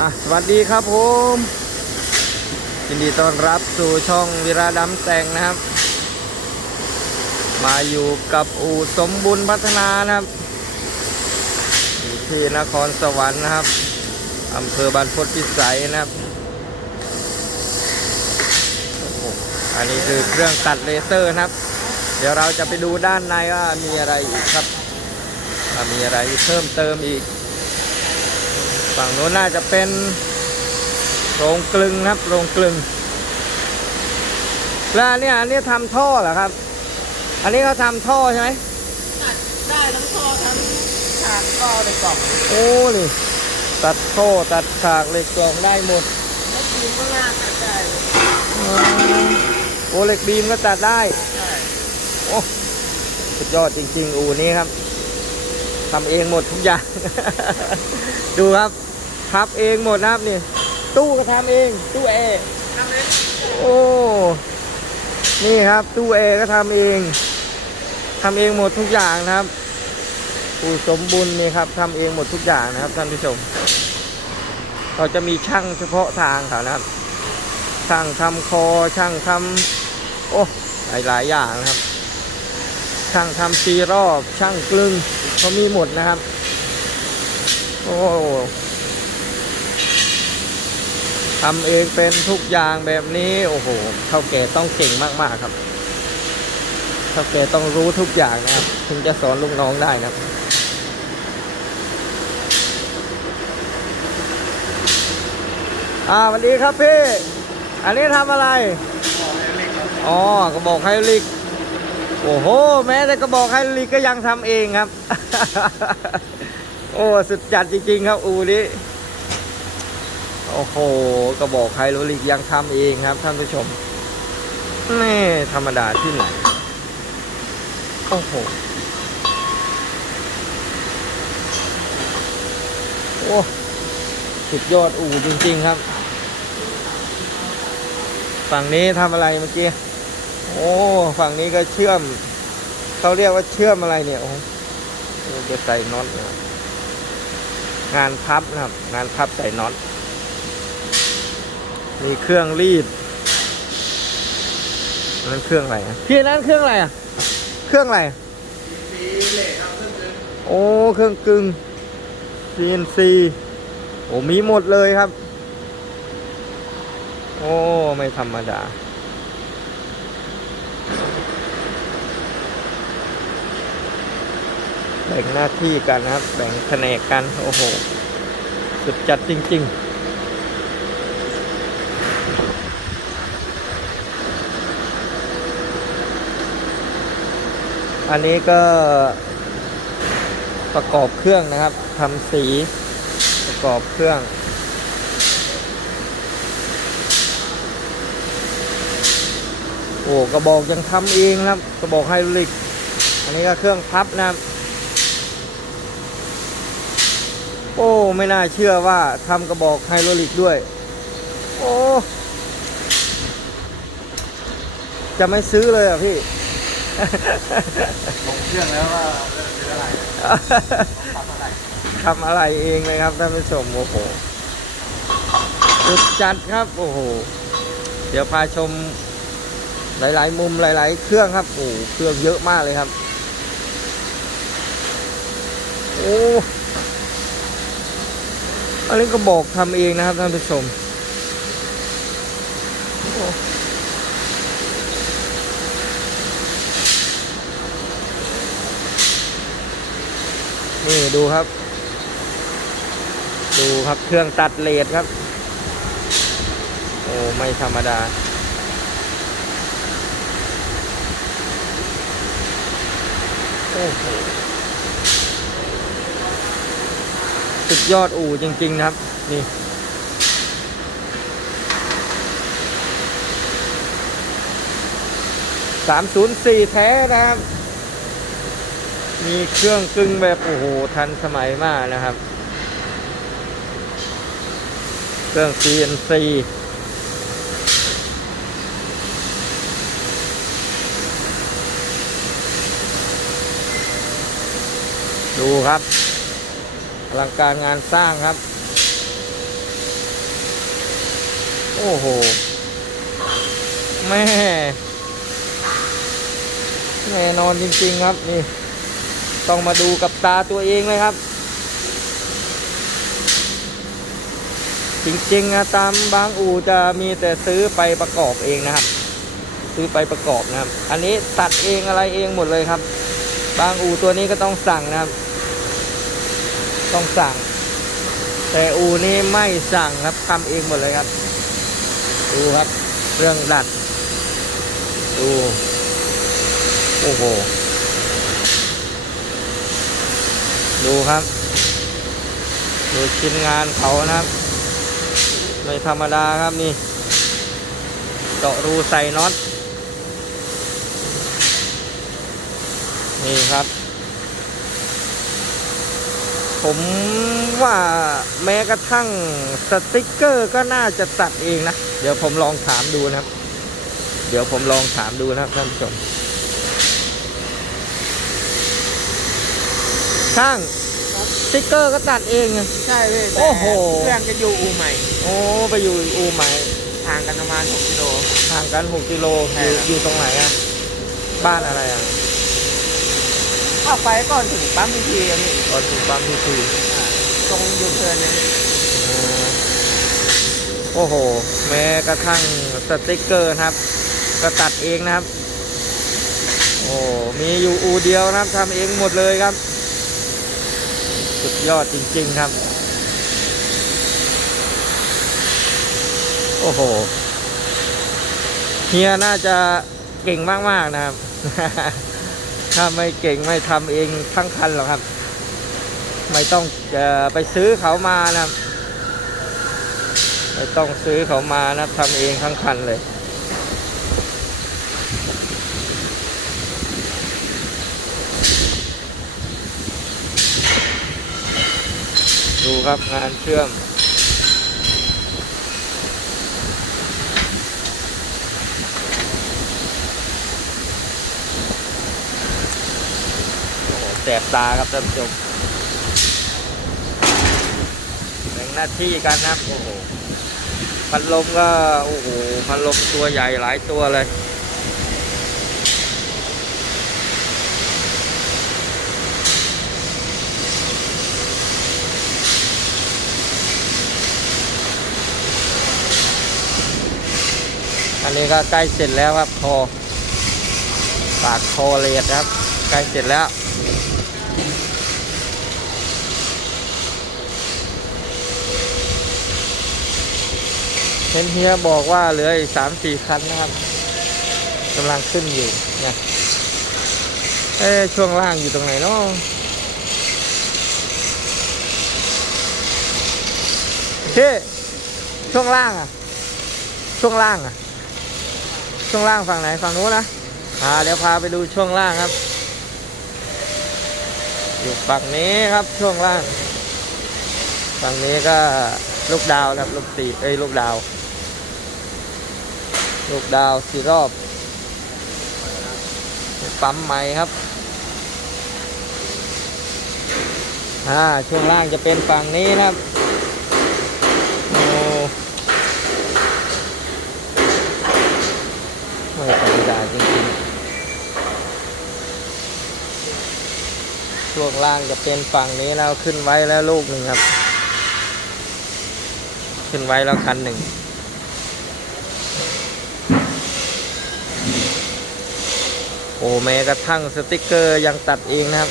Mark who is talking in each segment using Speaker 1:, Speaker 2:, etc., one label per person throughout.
Speaker 1: อะสวัสดีครับผมยินดีต้อนรับสู่ช่องวิราดำแต่งนะครับ มาอยู่กับอู่สมบุญพัฒนานะครับอยู่ที่นครสวรรค์นะครับอำเภอบานพตพิสัยนะครับ อันนี้คือเครื่องตัดเลเซอร์นะครับ เดี๋ยวเราจะไปดูด้านในว่ามีอะไรอีกครับมีอะไรเพิ่มเติมอีก ฝั่งโน้นน่าจะเป็นโรงกลึงนะครับโรงกลึง แล้วอันเนี่ยอันนี้ทำท่อเหรอครับ อันนี้เขาทำท่อใช่ไหม
Speaker 2: ตัดได้ทั้งท่อทั้งฉากก็ในกล่อง
Speaker 1: โอ้นี่ตัดท่อตัดฉากเหล็กกล่องได้หมด
Speaker 2: แล้วทีมก็น่าตัดได้เลย
Speaker 1: อืมโอ้เหล็กบีมก็ตัดได้
Speaker 2: ใช่
Speaker 1: โอ้สุดยอดจริง ๆ อูนี้ครับทำเองหมดทุกอย่าง ดูครับพับเองหมดนะครับนี่ ตู้ก็ทำเอง ตู้แอร์โอ้ นี่ครับ ตู้แอร์ก็ทำเองทำเองหมดทุกอย่างนะครับปู่สมบุญนี่ครับทำเองหมดทุกอย่างนะครับท่านผู้ชม เราจะมีช่างเฉพาะทางเขานะครับ ช่างทำคอ ช่างทำโอ้หลายหลายอย่างนะครับ ช่างทำซีรอบ ช่างกลึงเขามีหมดนะครับ โอ้ทำเองเป็นทุกอย่างแบบนี้ โอ้โหเท่าแก่ต้องเก่งมากๆครับเท่าแก่ต้องรู้ทุกอย่างนะครับ ถึงจะสอนลูกน้องได้นะครับอ่าสวัสดีครับพี่ อันนี้ทำอะไร อ๋อกระบอกไฮดรอลิก โอ้โห แม้แต่กระบอกไฮดรอลิกก็ยังทำเองครับ โอ้สุดจัดจริงๆครับ อูนี้โอ้โหกระบอกไฮดรลิกยังทำเองครับท่านผู้ชมนี่ธรรมดาที่ไหนโอ้โหโอ้สุดยอดอู่จริง ๆ ครับ ฝั่งนี้ทำอะไรเมื่อกี้โอ้ฝั่งนี้ก็เชื่อมเขาเรียกว่าเชื่อมอะไรเนี่ยโอ้จะใส่น็อตนะครับ งานพับนะครับ งานพับใส่น็อต มีเครื่องรีดนั่นเครื่องอะไรอะพี่นั่นเครื่องอะไรอะ เครื่องอะไร
Speaker 2: สีเหล็กครับขึ้นเลย
Speaker 1: โอ้ เครื่องกึ่ง CNC โอ้มีหมดเลยครับ โอ้ ไม่ธรรมดา บ่งหน้าที่กันนะครับ แบ่งแผนกกัน โอ้โห สุดจัดจริง ๆอันนี้ก็ประกอบเครื่องนะครับทำสีประกอบเครื่อง โอ้กระบอกยังทำเองนะครับกระบอกไฮดรอลิก อันนี้ก็เครื่องพับนะครับ โอ้ ไม่น่าเชื่อว่าทำกระบอกไฮดรอลิกด้วย โอ้ จะไม่ซื้อเลยเหรอะพี่
Speaker 2: ลงเครื่องแล้วว่าเริ่มเป็นอะไรทำอะไร
Speaker 1: ทำอะไรเองเลยครับท่านผู้ชมโอ้โหสุดจัดครับ โอ้โห เดี๋ยวพาชมหลาย ๆ มุมหลาย ๆ เครื่องครับโอ้โหเครื่องเยอะมากเลยครับ โอ้ อันนี้ก็บอกทำเองนะครับท่านผู้ชมนี่ดูครับ ดูครับเครื่องตัดเลดครับ โอ้ไม่ธรรมดา โอ้โหสุด ยอดอู่จริง ๆ นะครับ นี่ สามศูนย์สี่แท้นะครับ มีเครื่องกึ่งแบบ โอ้โห ทันสมัยมากนะครับ เครื่อง CNC ดูครับ ลังการงานสร้างครับ โอ้โห แม่แน่นอนจริงๆครับนี่ ต้องมาดูกับตาตัวเองเลยครับ จริงๆนะตามบางอู่จะมีแต่ซื้อไปประกอบเองนะครับ ซื้อไปประกอบนะครับ อันนี้ตัดเองอะไรเองหมดเลยครับ บางอู่ตัวนี้ก็ต้องสั่งนะครับ ต้องสั่ง แต่อูนี้ไม่สั่งครับทำเองหมดเลยครับ ดูครับเรื่องดัดดูโอ้โห ดูครับ ดูชิ้นงานเขานะครับ ไม่ธรรมดาครับนี่เจาะรูใส่น็อตนี่ครับ ผมว่าแม้กระทั่งสติกเกอร์ก็น่าจะตัดเองนะ เดี๋ยวผมลองถามดูนะครับ เดี๋ยวผมลองถามดูนะครับท่านผู้ชมช่างสติกเกอร์ก็ตัดเองไง
Speaker 2: ใช่พี่
Speaker 1: โอ้โห
Speaker 2: เครื่องจะอยู่อู่ใหม่
Speaker 1: โอ้ไปอยู่อู่ใหม่
Speaker 2: ห่างกันประมาณ6กิโล
Speaker 1: ห่างกัน 6กิโล
Speaker 2: ใช่
Speaker 1: อยู่
Speaker 2: ครับ
Speaker 1: อยู่ตรงไหนอะบ้านอะไรอะ
Speaker 2: เข้าไปก่อนถึงปั๊มพีทีอันนี้
Speaker 1: ก่อนถึงปั๊มพีที
Speaker 2: ตรงยูเทิร์นนี่ย
Speaker 1: โอ้โห แม้กระทั่งสติกเกอร์นะครับ ก็ตัดเองนะครับ โอ้มีอยู่อูเดียวนะครับทำเองหมดเลยครับ สุดยอดจริง ๆ ครับ โอ้โหเฮียน่าจะเก่งมาก ๆ นะครับ ถ้าไม่เก่งไม่ทำเองทั้งคันหรอกครับ ไม่ต้องไปซื้อเขามานะครับไม่ต้องซื้อเขามานะทำเองทั้งคันเลยดูครับงานเชื่อม โอ้โห แสบตาครับท่านผู้ชมแบ่งหน้าที่กันนะครับโอ้โหพัดลมก็โอ้โหพัดลมตัวใหญ่หลายตัวเลยอันนี้ก็ใกล้เสร็จแล้วครับคอปากคอเลดครับ ใกล้เสร็จแล้ว เห็นเฮียบอกว่าเหลืออีกสามสี่คันนะครับกำลังขึ้นอยู่เนี่ยเอ๊ช่วงล่างอยู่ตรงไหนเนาะพี่ช่วงล่างอะ ช่วงล่างอะ ช่วงล่างฝั่งไหนฝั่งนู้นนะอ่าเดี๋ยวพาไปดูช่วงล่างครับ อยู่ฝั่งนี้ครับช่วงล่าง ฝั่งนี้ก็ลูกดาวนะครับลูกตีเอ้ยลูกดาว ลูกดาวสี่รอบปั๊มใหม่ครับอ่าช่วงล่างจะเป็นฝั่งนี้นะครับโอ้ไม่ธรรมดาจริงๆ ช่วงล่างจะเป็นฝั่งนี้แล้วขึ้นไว้แล้วลูกหนึ่งครับ ขึ้นไว้แล้วคันหนึ่ง อ้แม้กระทั่งสติกเกอร์ยังตัดเองนะครับ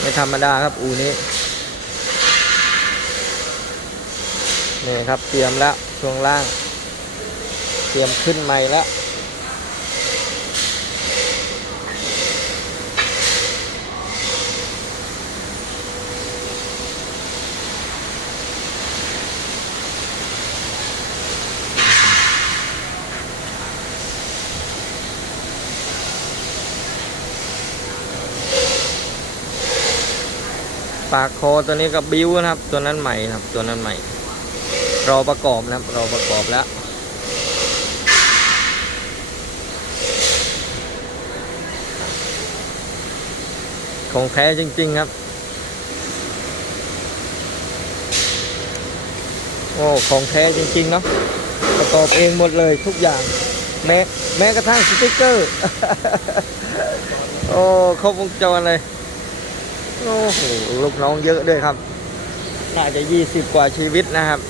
Speaker 1: ไม่ธรรมดาครับอูนี้นี่ครับเตรียมแล้วช่วงล่าง เตรียมขึ้นใหม่แล้ว ปากคอตัวนี้ก็บิ้วนะครับ ตัวนั้นใหม่นะครับ ตัวนั้นใหม่ รอประกอบนะครับ รอประกอบแล้วของแท้จริง ๆ ครับ โอ้ ของแท้จริง ๆ เนาะ ประกอบเองหมดเลยทุกอย่าง แม้แม้กระทั่งสติ๊กเกอร์ โอ้ครบวงจรเลย โอ้โหลูกน้องเยอะด้วยครับ น่าจะยี่สิบกว่าชีวิตนะครับ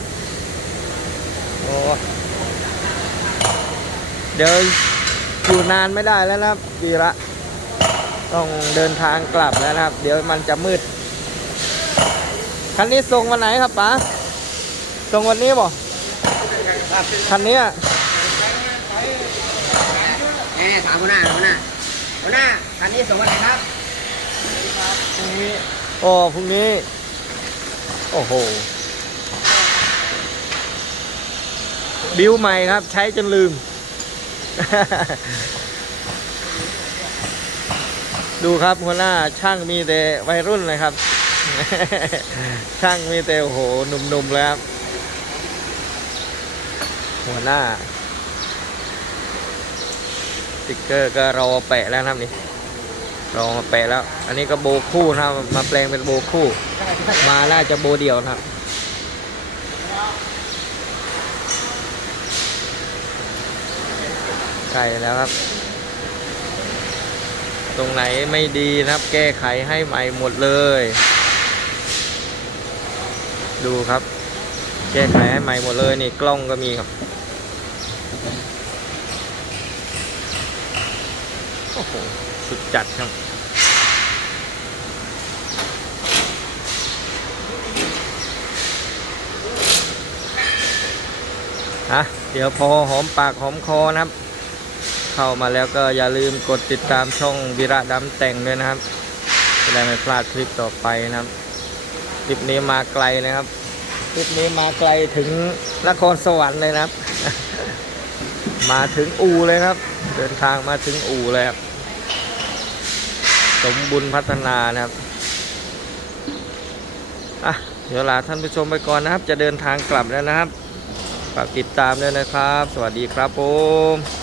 Speaker 1: โอ้เดี๋ยวอยู่นานไม่ได้แล้วนะครับกีระ ต้องเดินทางกลับแล้วนะครับ เดี๋ยวมันจะมืด คันนี้ส่งวันไหนครับป๋าส่งวันนี้บ่คันนี้อะ
Speaker 3: แน่ถามหัวหน้าหัวหน้าหัวหน้าคันนี้ส่งวันไหนครับ
Speaker 1: พรุ่งนี้โอ้พรุ่งนี้ โอ้โห บิวใหม่ครับ ใช้จนลืม ดูครับหัวหน้าช่างมีแต่วัยรุ่นเลยครับ ช่างมีแต่โอ้โหหนุ่มๆเลยครับ หัวหน้าสติ๊กเกอร์ก็รอแปะแล้วนะครับนี่ ลองมาแปะแล้ว อันนี้ก็โบคู่นะมาแปลงเป็นโบคู่ มาน่าจะโบเดียวนะครับใช่แล้วครับ ตรงไหนไม่ดีนะครับ แก้ไขให้ใหม่หมดเลย ดูครับ แก้ไขให้ใหม่หมดเลยนี่กล้องก็มีครับโอ้โห สุดจัดครับ ฮะ เดี๋ยวพอหอมปากหอมคอนะครับ เข้ามาแล้วก็อย่าลืมกดติดตามช่องวิระดำแต่งด้วยนะครับจะได้ไม่พลาดคลิปต่อไปนะครับ คลิปนี้มาไกลนะครับ คลิปนี้มาไกลถึงนครสวรรค์เลยนะครับ มาถึงอู่เลยครับ เดินทางมาถึงอู่เลยครับ สมบุญพัฒนานะครับอะเดี๋ยวลาท่านผู้ชมไปก่อนนะครับ จะเดินทางกลับแล้วนะครับฝากติดตามด้วยนะครับ สวัสดีครับผม